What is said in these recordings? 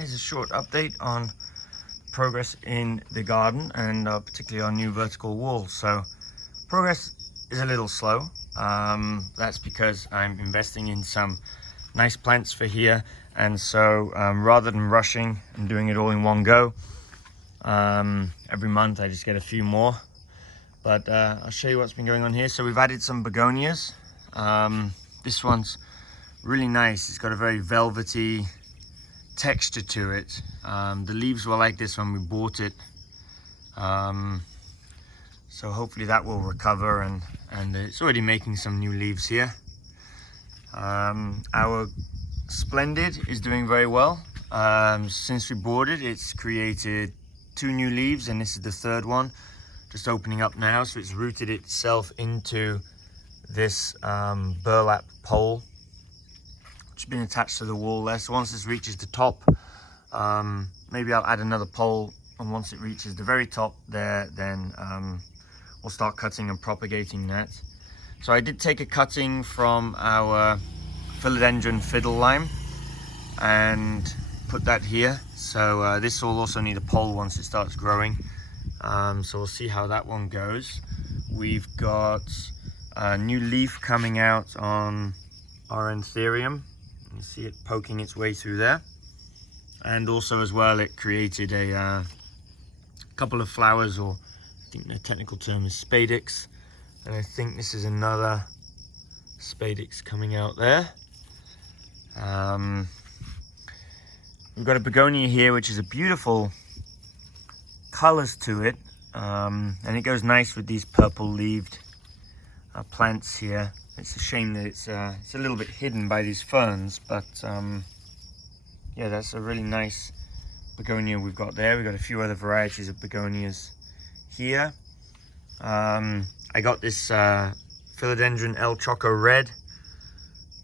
Here's a short update on progress in the garden and particularly our new vertical wall. So progress is a little slow. That's because I'm investing in some nice plants for here, and so rather than rushing and doing it all in one go, every month I just get a few more. But I'll show you what's been going on here. So we've added some begonias. This one's really nice. It's got a very velvety texture to it. The leaves were like this when we bought it, so hopefully that will recover, and it's already making some new leaves here. Our Splendid is doing very well. Since we bought it, it's created 2 new leaves, and this is the 3rd one just opening up now. So it's rooted itself into this burlap pole which has been attached to the wall there. So once this reaches the top, maybe I'll add another pole, and once it reaches the very top there, then we'll start cutting and propagating that. So I did take a cutting from our Philodendron fiddle lime and put that here. So this will also need a pole once it starts growing. So we'll see how that one goes. We've got a new leaf coming out on our Aetherium. You see it poking its way through there. And also as well, it created a couple of flowers, or I think the technical term is spadix. And I think this is another spadix coming out there. We've got a begonia here, which is a beautiful colors to it. And it goes nice with these purple leaved plants here. It's a shame that it's a little bit hidden by these ferns, but yeah, that's a really nice begonia we've got there. We've got a few other varieties of begonias here. I got this Philodendron El Choco Red,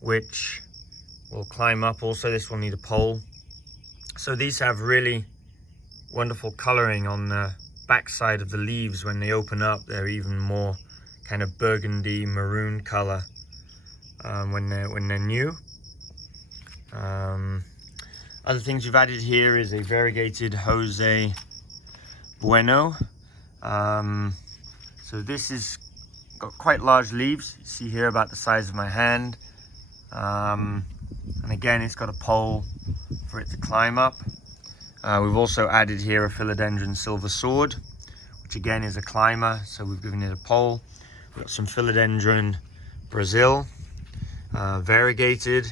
which will climb up. Also, this will need a pole. So these have really wonderful coloring on the backside of the leaves. When they open up, they're even more kind of burgundy maroon color when they're new. Other things we've added here is a variegated Jose Bueno. So this is got quite large leaves. You see here about the size of my hand. And again, it's got a pole for it to climb up. We've also added here a Philodendron Silver Sword, which again is a climber, so we've given it a pole. We've got some Philodendron Brazil, variegated.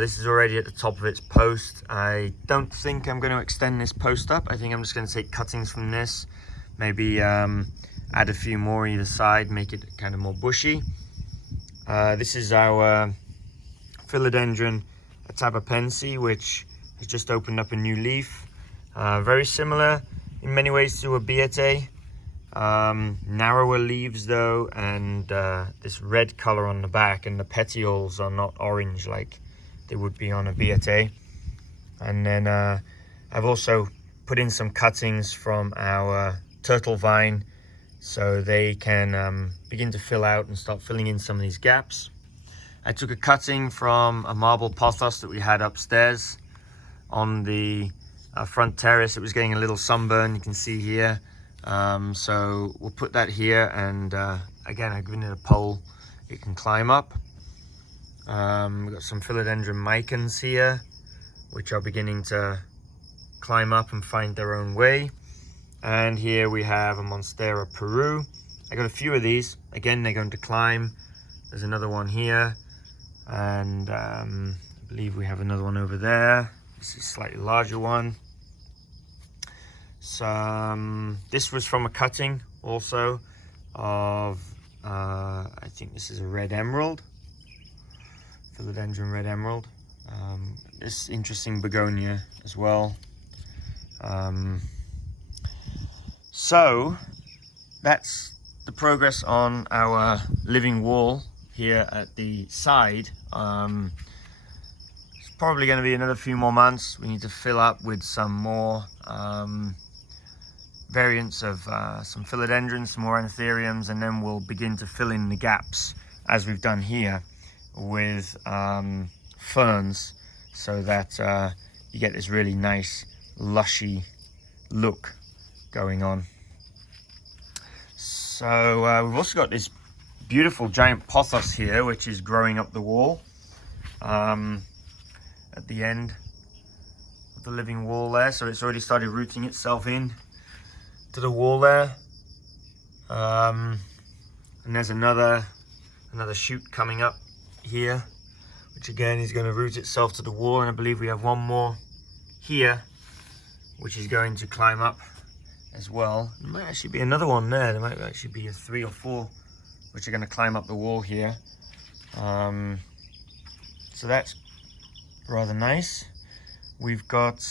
This is already at the top of its post. I don't think I'm going to extend this post up. I think I'm just going to take cuttings from this, maybe add a few more either side, make it kind of more bushy. This is our Philodendron Tapapensie, which has just opened up a new leaf. Very similar in many ways to a Beate. Narrower leaves though, and this red color on the back, and the petioles are not orange like they would be on a Beate. And then I've also put in some cuttings from our turtle vine, so they can begin to fill out and start filling in some of these gaps. I took a cutting from a marble pothos that we had upstairs on the front terrace. It was getting a little sunburn, you can see here. So we'll put that here, and again, I've given it a pole it can climb up. We've got some Philodendron micans here, which are beginning to climb up and find their own way. And here we have a Monstera Peru. I got a few of these. Again, they're going to climb. There's another one here, and I believe we have another one over there. This is a slightly larger one. This was from a cutting also of I think this is a red emerald, Philodendron red emerald. This interesting begonia as well. So that's the progress on our living wall here at the side. It's probably going to be another few more months. We need to fill up with some more variants of some philodendrons, some more Aetheriums, and then we'll begin to fill in the gaps as we've done here with ferns, so that you get this really nice lushy look going on. So we've also got this beautiful giant pothos here, which is growing up the wall at the end of the living wall there. So it's already started rooting itself in to the wall there. And there's another shoot coming up here, which again is going to root itself to the wall. And I believe we have one more here, which is going to climb up as well. There might actually be another one there. There might actually be 3 or 4 which are going to climb up the wall here. So that's rather nice. We've got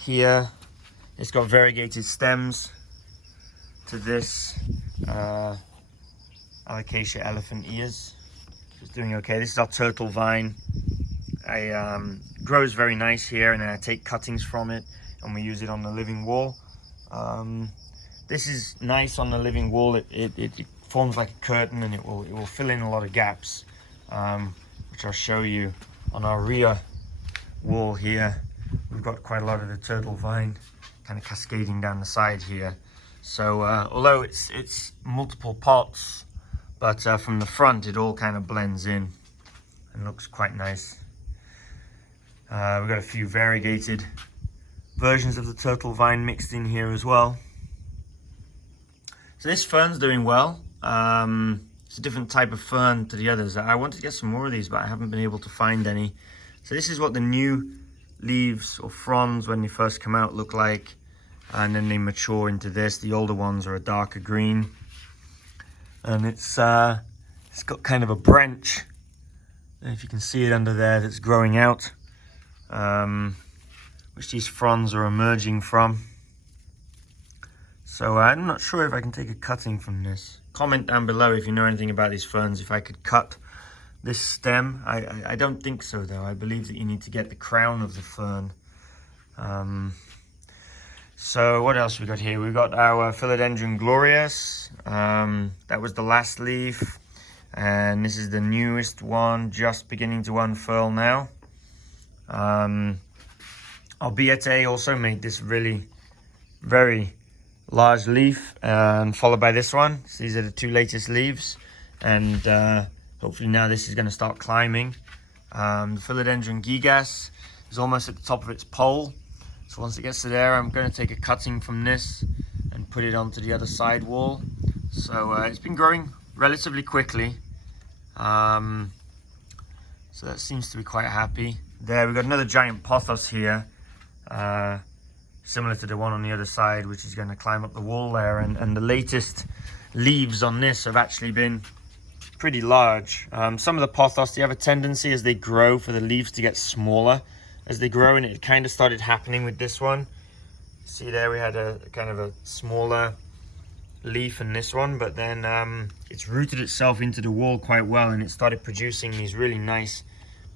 here, it's got variegated stems to this Alocasia elephant ears. It's doing okay. This is our turtle vine. Grows very nice here, and then I take cuttings from it and we use it on the living wall. This is nice on the living wall. It forms like a curtain, and it will fill in a lot of gaps, which I'll show you on our rear wall here. We've got quite a lot of the turtle vine kind of cascading down the side here. So although it's multiple pots, but from the front it all kind of blends in and looks quite nice. We've got a few variegated versions of the turtle vine mixed in here as well. So this fern's doing well. It's a different type of fern to the others. I wanted to get some more of these, but I haven't been able to find any. So this is what the new leaves or fronds when they first come out look like, and then they mature into this. The older ones are a darker green, and it's got kind of a branch, if you can see it under there, that's growing out, which these fronds are emerging from. So I'm not sure if I can take a cutting from this. Comment down below if you know anything about these ferns, if I could cut this stem. I don't think so though. I believe that you need to get the crown of the fern. So what else we got here? We've got our Philodendron glorious. That was the last leaf, and this is the newest one, just beginning to unfurl now. Our Beate also made this really very large leaf, and followed by this one. So these are the 2 latest leaves, and hopefully now this is going to start climbing. The Philodendron gigas is almost at the top of its pole, so once it gets to there, I'm going to take a cutting from this and put it onto the other side wall. So it's been growing relatively quickly, so that seems to be quite happy. There we've got another giant pothos here, similar to the one on the other side, which is going to climb up the wall there, and the latest leaves on this have actually been pretty large. Some of the pothos, they have a tendency as they grow for the leaves to get smaller as they grow, and it kind of started happening with this one. See there, we had a kind of a smaller leaf in this one, but then it's rooted itself into the wall quite well, and it started producing these really nice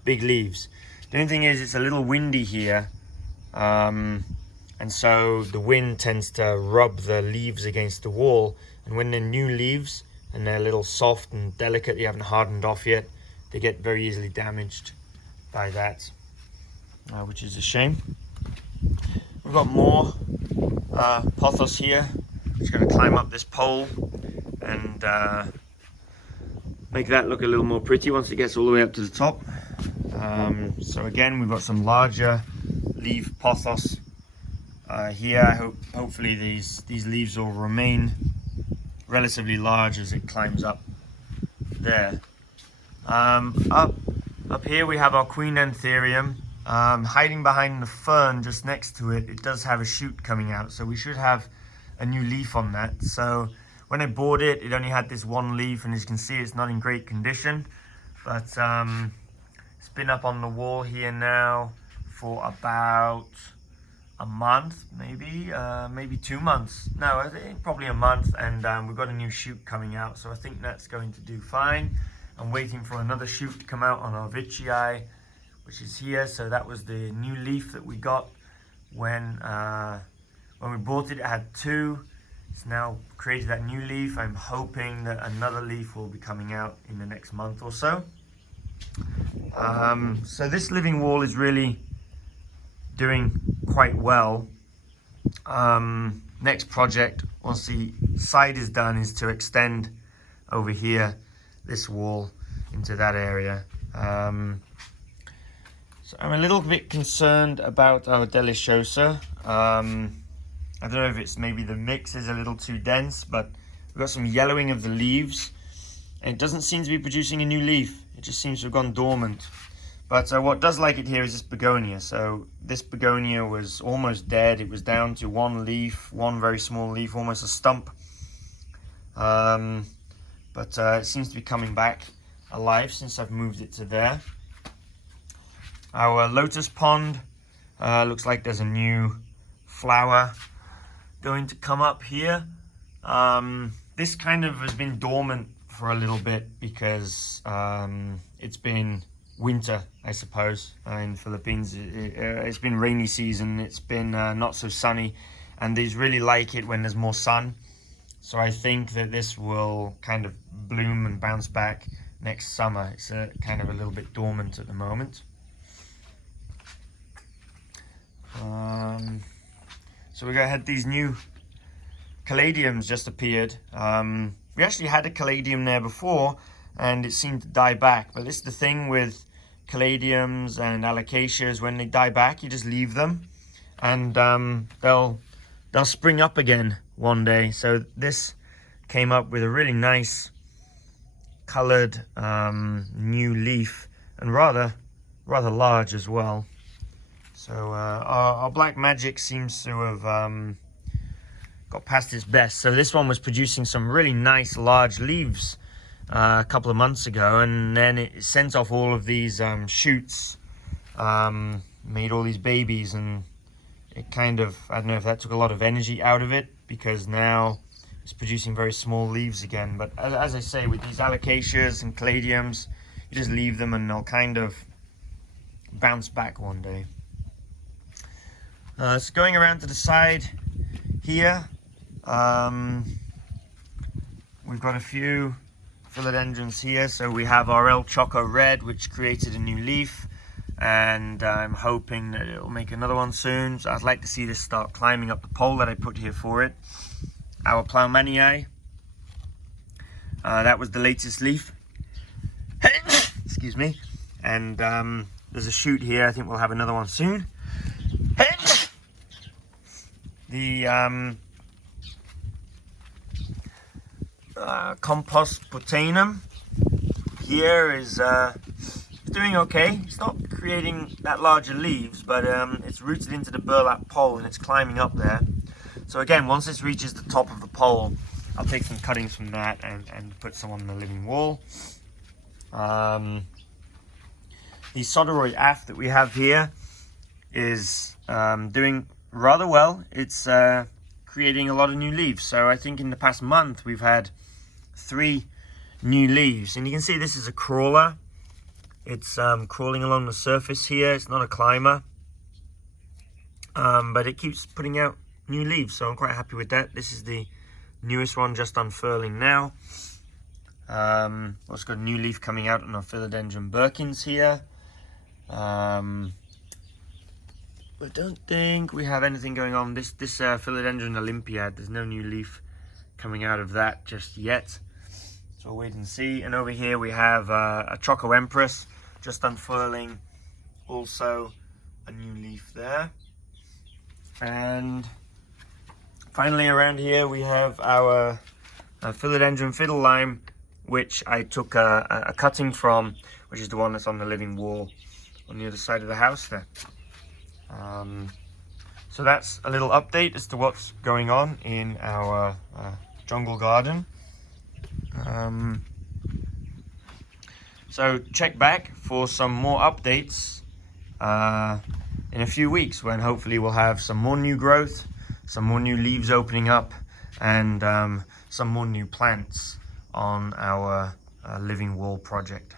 big leaves. The only thing is, it's a little windy here, and so the wind tends to rub the leaves against the wall, and when they're new leaves and they're a little soft and delicate, they haven't hardened off yet, they get very easily damaged by that, which is a shame. We've got more pothos here, which is going to climb up this pole and make that look a little more pretty once it gets all the way up to the top. So again, we've got some larger leaf pothos here. Hopefully these leaves will remain relatively large as it climbs up there. Up here we have our Queen Aetherium. Hiding behind the fern just next to it, it does have a shoot coming out, so we should have a new leaf on that. So when I bought it, it only had this one leaf, and as you can see, it's not in great condition, but it's been up on the wall here now for about a month, maybe 2 months. No, I think probably a month, and we've got a new shoot coming out, so I think that's going to do fine. I'm waiting for another shoot to come out on our Vicii, which is here. So that was the new leaf that we got when we bought it. It had 2. It's now created that new leaf. I'm hoping that another leaf will be coming out in the next month or so. So this living wall is really doing quite well. Next project, once the side is done, is to extend over here this wall into that area. So I'm a little bit concerned about our Deliciosa. I don't know if it's maybe the mix is a little too dense, but we've got some yellowing of the leaves, and it doesn't seem to be producing a new leaf. It just seems to have gone dormant. But what does like it here is this Begonia. So this Begonia was almost dead. It was down to one leaf, one very small leaf, almost a stump. But it seems to be coming back alive since I've moved it to there. Our Lotus Pond looks like there's a new flower going to come up here. This kind of has been dormant for a little bit because it's been winter, I suppose, in Philippines. It's been rainy season, it's been not so sunny, and these really like it when there's more sun. So I think that this will kind of bloom and bounce back next summer. It's kind of a little bit dormant at the moment. So we had these new caladiums just appeared. We actually had a caladium there before and it seemed to die back, but this is the thing with caladiums and alocasias. When they die back, you just leave them and they'll spring up again one day. So this came up with a really nice colored new leaf, and rather large as well. So our black magic seems to have got past its best. So this one was producing some really nice large leaves a couple of months ago, and then it sent off all of these shoots, made all these babies, and it kind of, I don't know if that took a lot of energy out of it, because now it's producing very small leaves again. But as I say, with these alocasias and caladiums, you just leave them and they'll kind of bounce back one day. So going around to the side here, we've got a few philodendrons here. So we have our El Choco Red, which created a new leaf, and I'm hoping that it will make another one soon. So I'd like to see this start climbing up the pole that I put here for it. Our Plowmanii, that was the latest leaf. Excuse me. And there's a shoot here. I think we'll have another one soon. The compost Botanum here is doing okay. It's not creating that larger leaves, but it's rooted into the burlap pole and it's climbing up there. So again, once this reaches the top of the pole, I'll take some cuttings from that and put some on the living wall. The Soderoid Ath that we have here is doing rather well. It's creating a lot of new leaves. So I think in the past month we've had 3 new leaves, and you can see this is a crawler. It's crawling along the surface here. It's not a climber, but it keeps putting out new leaves, so I'm quite happy with that. This is the newest one, just unfurling now. Also got a new leaf coming out on our Philodendron Birkins here. I don't think we have anything going on this Philodendron Olympiad. There's no new leaf coming out of that just yet, so we'll wait and see. And over here we have a Choco Empress just unfurling, also a new leaf there. And finally around here we have our Philodendron Fiddle Lime, which I took a cutting from, which is the one that's on the living wall on the other side of the house there. So that's a little update as to what's going on in our jungle garden. So check back for some more updates in a few weeks, when hopefully we'll have some more new growth, some more new leaves opening up, and some more new plants on our living wall project.